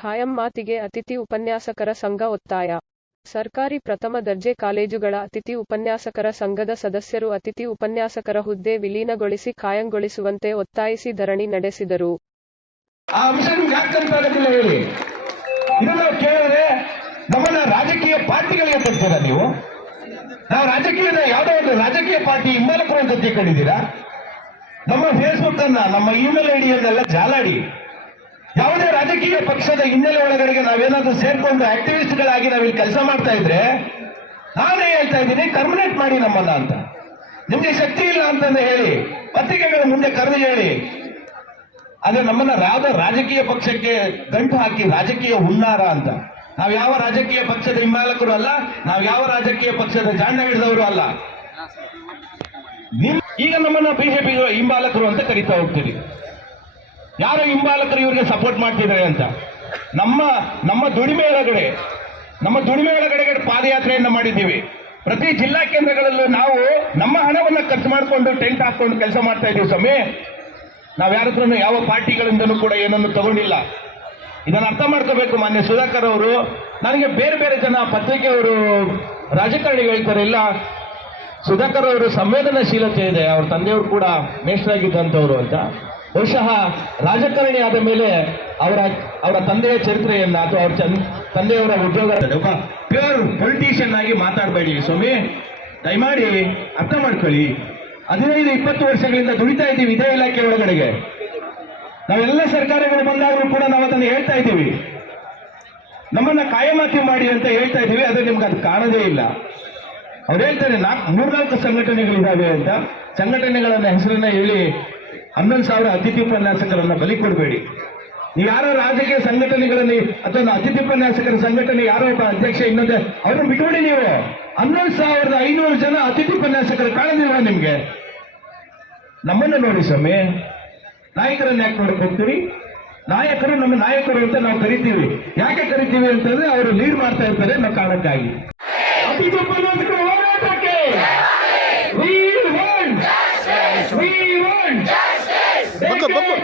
ಖಾಯಂ ಮಾತಿಗೆ ಅತಿಥಿ ಉಪನ್ಯಾಸಕರ ಸಂಘ ಒತ್ತಾಯ. ಸರ್ಕಾರಿ ಪ್ರಥಮ ದರ್ಜೆ ಕಾಲೇಜುಗಳ ಅತಿಥಿ ಉಪನ್ಯಾಸಕರ ಸಂಘದ ಸದಸ್ಯರು ಅತಿಥಿ ಉಪನ್ಯಾಸಕರ ಹುದ್ದೆ ವಿಲೀನಗೊಳಿಸಿ ಖಾಯಂಗೊಳಿಸುವಂತೆ ಒತ್ತಾಯಿಸಿ ಧರಣಿ ನಡೆಸಿದರು. ನಮ್ಮನ್ನ ರಾಜಕೀಯ ಪಾರ್ಟಿಗಳಿಗೆ ತರ್ತೀರಾ ನೀವು? ನಾವು ರಾಜಕೀಯದ ಯಾವುದೋ ಒಂದು ರಾಜಕೀಯ ಪಾರ್ಟಿ ಹಿಂಬಾಲಕರು ಅಂತ ತಿಳ್ಕೊಂಡಿದ್ದೀರಾ? ನಮ್ಮ ಫೇಸ್ಬುಕ್ ಅನ್ನ, ನಮ್ಮ ಇಮೇಲ್ ಐಡಿಯನ್ನೆಲ್ಲ ಜಾಲಾಡಿ. ಯಾವುದೇ ರಾಜಕೀಯ ಪಕ್ಷದ ಹಿನ್ನೆಲೆ ಒಳಗಡೆಗೆ ನಾವೇನಾದ್ರೂ ಸೇರ್ಕೊಂಡು ಆಕ್ಟಿವಿಸ್ಟ್ಗಳಾಗಿ ನಾವಿಲ್ಲಿ ಕೆಲಸ ಮಾಡ್ತಾ ಇದ್ರೆ, ನಾನೇ ಹೇಳ್ತಾ ಇದ್ದೀನಿ ಟರ್ಮಿನೇಟ್ ಮಾಡಿ ನಮ್ಮನ್ನ ಅಂತ. ನಿಮ್ಗೆ ಶಕ್ತಿ ಇಲ್ಲ ಅಂತಂದು ಹೇಳಿ, ಪತ್ರಿಕೆಗಳ ಮುಂದೆ ಕರೆದು ಹೇಳಿ. ಅದೇ ನಮ್ಮನ್ನ ಯಾವ ರಾಜಕೀಯ ಪಕ್ಷಕ್ಕೆ ಗಂಟು ಹಾಕಿ ರಾಜಕೀಯ ಹುನ್ನಾರ ಅಂತ. ನಾವು ಯಾವ ರಾಜಕೀಯ ಪಕ್ಷದ ಹಿಂಬಾಲಕರು ಅಲ್ಲ, ನಾವು ಯಾವ ರಾಜಕೀಯ ಪಕ್ಷದ ಜಾಂಡ ಹಿಡಿದವರು ಅಲ್ಲ. ಈಗ ನಮ್ಮನ್ನ ಬಿಜೆಪಿ ಹಿಂಬಾಲಕರು ಅಂತ ಕರಿತಾ ಹೋಗ್ತೀರಿ. ಯಾರು ಹಿಂಬಾಲಕರು ಇವರಿಗೆ ಸಪೋರ್ಟ್ ಮಾಡ್ತಿದ್ದಾರೆ ಅಂತ? ನಮ್ಮ ನಮ್ಮ ದುಡಿಮೆ ಒಳಗಡೆ, ನಮ್ಮ ದುಡಿಮೆ ಒಳಗಡೆ ಪಾದಯಾತ್ರೆಯನ್ನು ಮಾಡಿದ್ದೀವಿ. ಪ್ರತಿ ಜಿಲ್ಲಾ ಕೇಂದ್ರಗಳಲ್ಲೂ ನಾವು ನಮ್ಮ ಹಣವನ್ನು ಖರ್ಚು ಮಾಡಿಕೊಂಡು ಟೆಂಟ್ ಹಾಕೊಂಡು ಕೆಲಸ ಮಾಡ್ತಾ ಇದ್ದೀವಿ ಸ್ವಾಮಿ. ನಾವು ಯಾರ ಹತ್ರನೂ ಯಾವ ಪಾರ್ಟಿಗಳಿಂದನೂ ಕೂಡ ಏನನ್ನು ತಗೊಂಡಿಲ್ಲ. ಇದನ್ನು ಅರ್ಥ ಮಾಡ್ಕೋಬೇಕು ಮಾನ್ಯ ಸುಧಾಕರ್ ಅವರು. ನನಗೆ ಬೇರೆ ಬೇರೆ ಜನ ಪತ್ರಿಕೆಯವರು ರಾಜಕಾರಣಿಗಳು ಹೇಳ್ತಾರೆ, ಇಲ್ಲ, ಸುಧಾಕರ್ ಅವರು ಸಂವೇದನಾಶೀಲತೆ ಇದೆ, ಅವ್ರ ತಂದೆಯವರು ಕೂಡ ಮೇಷರಾಗಿದ್ದಂಥವ್ರು ಅಂತ. ಬಹುಶಃ ರಾಜಕಾರಣಿ ಆದ ಮೇಲೆ ಅವರ ಅವರ ತಂದೆಯ ಚರಿತ್ರೆಯನ್ನ ಅಥವಾ ಅವ್ರ ತಂದೆಯವರ ಉದ್ಯೋಗ ಪ್ಯೂರ್ ಪೊಲಿಟಿಷಿಯನ್ ಆಗಿ ಮಾತಾಡಬೇಡಿ ಸ್ವಾಮಿ. ದಯಮಾಡಿ ಅರ್ಥ ಮಾಡ್ಕೊಳ್ಳಿ. ಹದಿನೈದು, ಇಪ್ಪತ್ತು ವರ್ಷಗಳಿಂದ ದುಡಿತಾ ಇದ್ದೀವಿ ಇದೇ ಇಲಾಖೆ ಒಳಗಡೆಗೆ. ನಾವೆಲ್ಲ ಸರ್ಕಾರಗಳು ಬಂದಾಗಲೂ ಕೂಡ ನಾವು ಅದನ್ನು ಹೇಳ್ತಾ ಇದ್ದೀವಿ. ನಮ್ಮನ್ನ ಕಾಯಮಾತಿ ಮಾಡಿ ಅಂತ ಹೇಳ್ತಾ ಇದ್ದೀವಿ ಅದು ನಿಮ್ಗೆ ಅದು ಕಾಣದೇ ಇಲ್ಲ. ಅವ್ರು ಹೇಳ್ತಾರೆ ನಾಲ್ಕು ಮೂರ್ನಾಲ್ಕು ಸಂಘಟನೆಗಳಿದ್ದಾವೆ ಅಂತ. ಸಂಘಟನೆಗಳನ್ನ ಹೆಸರನ್ನ ಹೇಳಿ ಹನ್ನೊಂದು ಸಾವಿರ ಅತಿಥಿ ಉಪನ್ಯಾಸಕರನ್ನ ಬಲಿ ಕೊಡಬೇಡಿ. ನೀವು ಯಾರೋ ರಾಜಕೀಯ ಸಂಘಟನೆಗಳಲ್ಲಿ ಅಥವಾ ಅತಿಥಿ ಉಪನ್ಯಾಸಕರ ಸಂಘಟನೆ ಯಾರೋ ಒಬ್ಬ ಅಧ್ಯಕ್ಷ ಇನ್ನೊಂದೇ ಅವ್ರನ್ನ ಬಿಟ್ಬಿಡಿ ನೀವು. ಹನ್ನೊಂದು ಸಾವಿರದ ಐನೂರು ಜನ ಅತಿಥಿ ಉಪನ್ಯಾಸಕರು ಕಾಣದಿಲ್ವಾ ನಿಮ್ಗೆ? ನಮ್ಮನ್ನ ನೋಡಿ ಸ್ವಾಮಿ, ನಾಯಕರನ್ನ ಯಾಕೆ ನೋಡಕ್ ಹೋಗ್ತೀವಿ ನಾಯಕರು ನಮ್ಮ ನಾಯಕರು ಅಂತ ನಾವು ಕರಿತೀವಿ. ಯಾಕೆ ಕರಿತೀವಿ ಅಂತಂದ್ರೆ ಅವರು ಲೀಡ್ ಮಾಡ್ತಾ ಇರ್ತಾರೆ ನಾವು ಕಾರಣಕ್ಕಾಗಿ. ಅತಿಥಿ ಬಗ್ಗು ಬಗ್ಗು